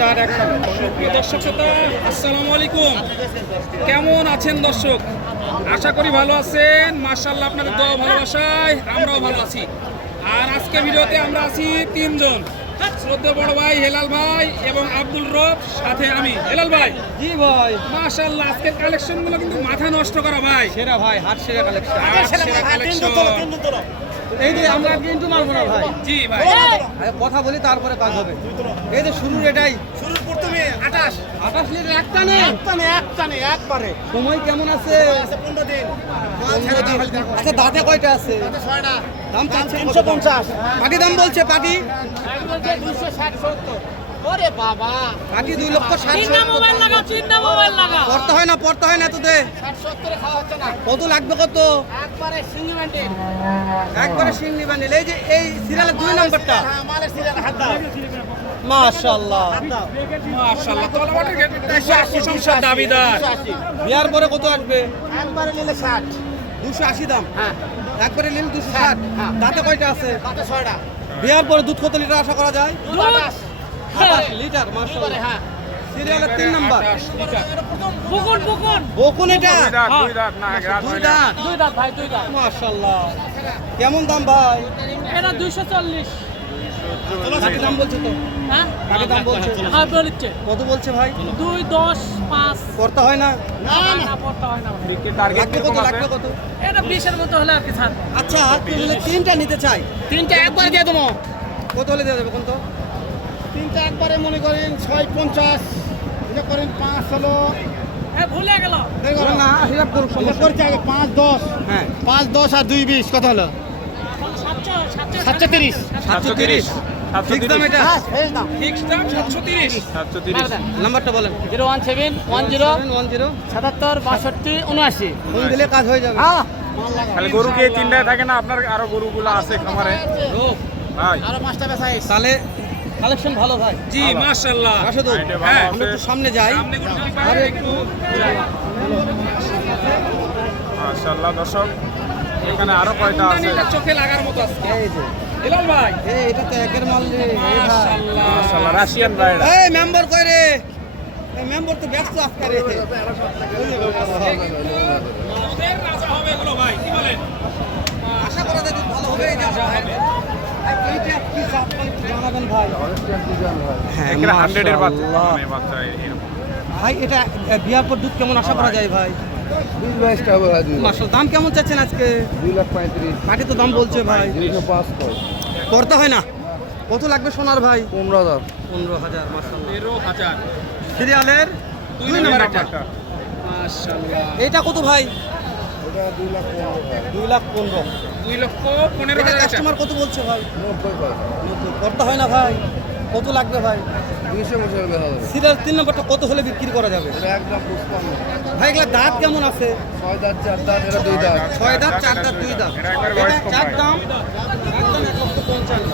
চার একশো প্রিয় দর্শক শ্রোতা আসসালামু আলাইকুম। কেমন আছেন দর্শক? আশা করি ভালো আছেন। মার্শাল্লাহ আপনাদের দোয়া ভালোবাসায় আমরাও ভালো আছি। আর আজকে ভিডিওতে আমরা আছি তিনজন। শ্রদ্ধা বড় ভাই হেলাল ভাই এবং আব্দুল রব সাথে আমি। হেলাল ভাই? জি ভাই। মার্শাল্লাহ আজকের কালেকশনগুলো কিন্তু মাথা নষ্ট করা ভাই। সেরা ভাই হাট সেরা কালেকশন আর সেরা collection। এই যে আমরা কিন্তু মানবো না ভাই। জি ভাই। কথা বলি তারপরে কাজ হবে। এই যে শুরুর এটাই। শুরুর প্রথমে আঠাশ আঠাশ লিটার একটা নেই একটানে একটানে একবারে। সময় কেমন আছে? পনেরো দিন। আচ্ছা দাঁতে কয়টা আছে? দাম চাচ্ছে তিনশো পঞ্চাশ। পাটি দাম বলছে পাটি? দুশো ষাট সত্তর। ওরে বাবা। দুই লক্ষ ষাট মোবাইল লাগাও মোবাইল লাগাও। পড়তে হয় না পড়তে হয় না তোদের ষাট সত্তরে খাওয়া হচ্ছে না। কত লাগবে কত? একবারে সিঙ্গি একবারে এই যে এই সিরিয়ালের দুই নম্বরটা। হ্যাঁ হাত দাও। মাশাআল্লাহ। তলাবাটের প্রশংসার দাবিদার বিয়ার পরে কত আসবে? একবারে নিলে ষাট। দুশো আশি দাম? হ্যাঁ। একবারে নিলে দুশো ষাট। হ্যাঁ। দাঁতে কয়টা আছে? ছয়টা। বিয়ার পরে দুধ কত লিটার আশা করা যায়? লিটার মাশাআল্লাহ। হ্যাঁ। সিরিয়ালের তিন নাম্বার। আঠাশ লিটার। বুকুন বুকুন। বকুন এটা? দুই দাঁত না দুই দাঁত? দুই দাঁত ভাই দুই দাঁত। মাশাআল্লাহ। কেমন দাম ভাই? এটা দুইশো চল্লিশ। দাম বলছে তো। হ্যাঁ? কাকি দাম বলছে। হ্যাঁ কত বলছে ভাই? দুই দশ পাঁচ। করতে হয় না? না না পড়তে হয় না। কত লাগবে কত? এটা বিশের মতো হলে আর কি ছাড়। আচ্ছা তিনটা নিতে চাই। তিনটা একবারে দিয়ে দেবো। কত হলে দিয়ে দেবে কোন তো? তিনটা একবারে মনে করেন ছয় পঞ্চাশ মনে করেন পাঁচ হলো এ ভুলে গেল। না হিসাব আগে পাঁচ দশ। হ্যাঁ। পাঁচ দশ আর দুই বিশ কত হলো? সাতশো তিরিশ সাতশো তিরিশ ঠিক দাম এটা। হ্যাঁ নাম্বারটা বলেন। Zero one seven one zero one zero. সাতাত্তর বাষট্টি উনআশি। ফোন দিলে কাজ হয়ে যাবে। হ্যাঁ। খালি গরু কি তিনটায় থাকে না? আপনার আরও গরুগুলো আছে খামারে। ভাই আরও পাঁচটা। তাহলে কালেকশন ভালো ভাই। জি আসো তো হ্যাঁ, আছে। আমরা একটু সামনে যাই। আরে একটু মাশাআল্লাহ দর্শক এখানে আরও কয়টা আছে? আমদানিটা চোখে লাগার মতো আজকে। এই যে। হেলাল ভাই। এই এটা তো একের মাল রে মার্শাল্লাহ মাশাআল্লাহ। রাশিয়ান ভাই এই মেম্বার কই রে? এই মেম্বার তো ব্যস্ত আজকে রে। রাজা হবে এগুলো ভাই কি বলেন? আশা করা যায় যে ভালো হবে এই যে আমার ভাই। হ্যাঁ। মানে ভাই এটা বিয়ার পর দুধ কেমন আশা করা যায় ভাই? মাসাল দাম কেমন চাচ্ছেন আজকে? দুই লাখ পঁয়ত্রিশ। কাটি তো দাম বলছে ভাই। পাঁচ করতে হয় না। কত লাগবে সোনার ভাই? পনেরো হাজার। পনেরো হাজার মাসাল তেরো হাজার। সিরিয়ালের দুই নম্বর এটা কত ভাই? দুই লাখ পনেরো দুই লাখ পনেরো দুই লক্ষ পনেরো এটা কাস্টমার কত বলছে ভাই? নব্বই নব্বই। করতে হয় না ভাই? কত লাগবে ভাই? দুইশো বছর বেচা সিরিয়াল তিন নম্বরটা কত হলে বিক্রি করা যাবে? একদম ভাই এগুলা দাঁত কেমন আছে? ছয় দাঁত চার দাঁত এটা দুই দাঁত। ছয় দাঁত চার দাঁত দুই দাঁত। এটা চার ভাই। দাম? একদম এক লক্ষ পঞ্চান্ন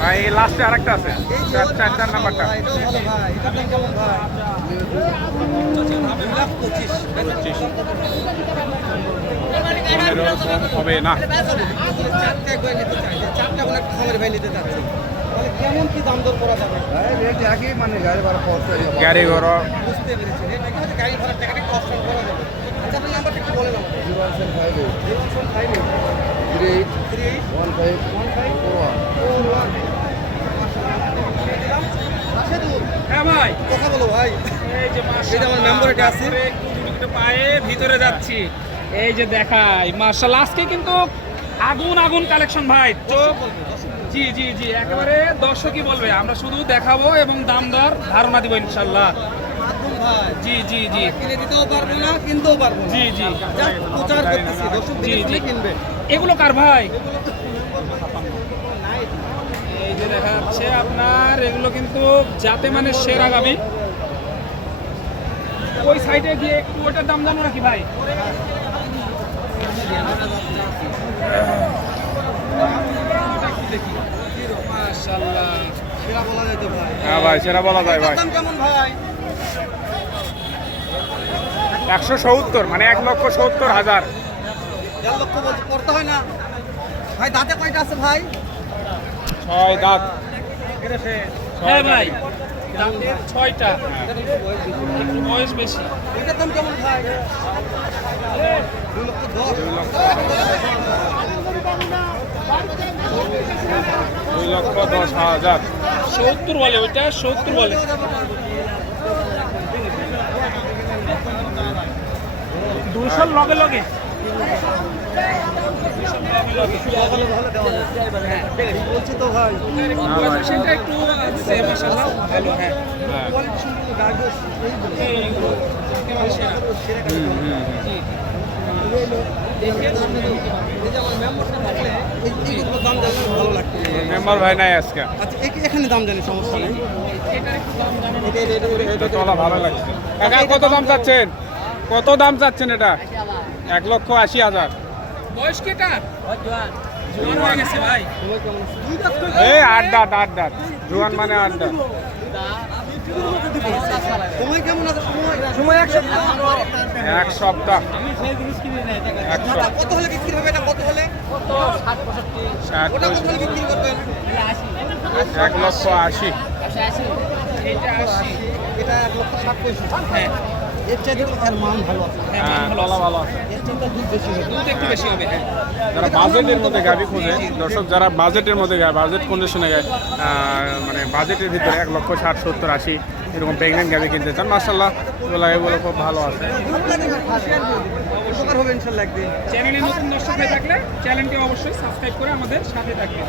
ভাই লাস্টে আরেকটা আছে। চার চার চার নাম্বারটা। ভাই, এটাও ভালো ভাই এটার কেমন ভাই? দুই লাখ পঁচিশ পনেরো কম হবে না গাড়ি ঘর গাড়ি ভাড়ার টাকাটা একটু করা যাবে আচ্ছা আপনার নাম্বারটা একটু বলেন আমাকে zero one seven five eight zero three eight three eight one five one five one কথা বলো ভাই। এই যে আমার আছে। পায়ে ভিতরে যাচ্ছি। এই যে দেখাই মার্শাল আজকে কিন্তু আগুন আগুন কালেকশন ভাই। চোখ জি জি জি একেবারে দর্শকই বলবে আমরা শুধু দেখাবো এবং দাম দর ধারণা দিব ইনশাল্লাহ জি জি জি। কিনে দিতেও পারব না কিনতেও পারব জি জি। প্রচার করতেছি দর্শক জি, জি। কিনবে। এগুলো কার ভাই? এই যে দেখা যাচ্ছে আপনার এগুলো কিন্তু যাতে মানে সেরা গাবি। ওই সাইডে গিয়ে একটু ওটার দাম জানো নাকি ভাই? একটু দেখি। মাশাআল্লাহ। সেরা বলা যায় হ্যাঁ ভাই। সেটা বলা যায় ভাই কেমন ভাই? একশো সত্তর মানে এক লক্ষ সত্তর হাজার। লক্ষ করতে হয় না। ভাই দাঁতে কয়টা আছে ভাই? ছয় দাঁত। হ্যাঁ ভাই। ছয়টা। একটু বয়স বেশি। এটার দাম কেমন ভাই দুই লক্ষ দশ দুই লক্ষ দশ হাজার। সত্তর বলে ওইটা সত্তর বলে। দুশোর লগে লগে। বলছি তো ভাই একটু মেম্বার ভাই নাই আজকে। আচ্ছা এখানে দাম জানি সমস্যা নেই। এটা ভালো লাগছে। কত দাম চাচ্ছেন? কত দাম চাচ্ছেন এটা? এক লক্ষ আশি হাজার। বয়স জোয়ান হয়ে গেছে ভাই। এই আট দাঁত আট দাঁত। জোয়ান মানে আট দাঁত। সময় কেমন আছে সময় সময় এক সপ্তাহ এক লক্ষ আশি। এটা এক লক্ষ ষাট পয়সা হ্যাঁ। এর চাইতে এর মান ভালো আছে। হ্যাঁ হ্যাঁ ভালো তলা ভালো আছে। এর চাইতে দুধ বেশি হবে। দুধ একটু বেশি হবে যারা বাজেটের মধ্যে গাড়ি খোঁজে দর্শক যারা বাজেটের মধ্যে বাজেট কন্ডিশনে মানে বাজেটের ভিতরে এক লক্ষ ষাট সত্তর আশি এরকম প্রেগনেন্ট গাড়ি কিনতে চান মার্শাল্লাহ এগুলো এগুলো খুব ভালো আছে। উপকার হবে ইনশাল্লাহ একদিন। চ্যানেলে নতুন দর্শক হয়ে থাকলে চ্যানেলটি অবশ্যই সাবস্ক্রাইব করে আমাদের সাথে থাকবেন।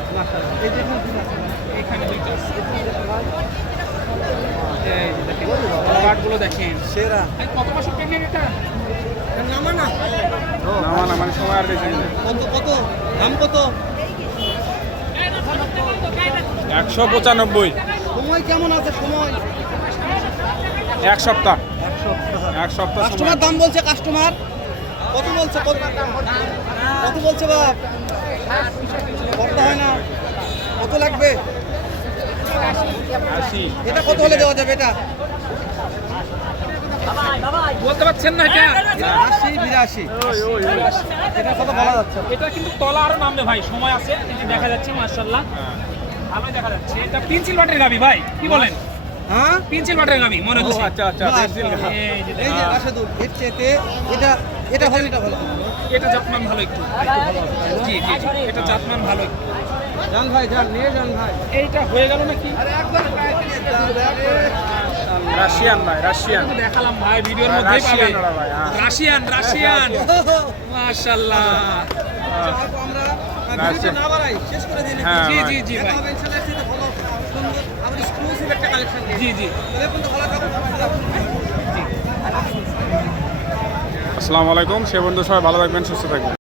এখানে যে দেখেন। সেরা। কত মাসের প্রেগনেন্ট এটা? নামা না? না না মানে সময় আর বেশি। কত কত? দাম কত? একশো পঁচানব্বই। সময় কেমন আছে? সময়? এক সপ্তাহ। এক সপ্তাহ। কাস্টমার দাম বলছে কাস্টমার? কত বলছে? কত? কত বলছে বাপ? করতে হয় না? কত লাগবে? এটা কত হলে দেওয়া যাবে এটা? বলতে পারছেন না এটা? আশি বিরাশি। এটা কত বলা যাচ্ছে? এটা কিন্তু তলা আরও নামবে ভাই সময় আছে দেখা যাচ্ছে মার্শাল্লাহ ভালোই দেখা যাচ্ছে। এটা পেন্সিল বাটের গাবি ভাই কি বলেন? হ্যাঁ? পেন্সিল বাটের গাবি মনে হচ্ছে। আচ্ছা আচ্ছা। এই যে এর চেতে এটা এটা ভালো এটা ভালো। এটা জাতমান ভালো একটু। জি, এটা জাতমান ভালো একটু। যান ভাই যান নিয়ে যান ভাই। এইটা হয়ে গেল নাকি? রাশিয়ান ভাই রাশিয়ান। দেখালাম ভাই ভিডিওর হ্যাঁ, মধ্যেই পাবে রাশিয়ান ওরা ভাই, হ্যাঁ। Russian Russian. মাশাআল্লাহ। আমরা। ভিডিওটা না বাড়াই শেষ করে দিই নাকি? জি জি জি ভাই। হবে ইনশাআল্লাহ এর চেয়ে ভালো সুন্দর আমার এক্সক্লুসিভ একটা কালেকশন নিয়ে। জি জি। তাহলে কিন্তু ভালো থাকুন আসসালামু আলাইকুম সে বন্ধু সবাই ভালো থাকবেন সুস্থ থাকবেন।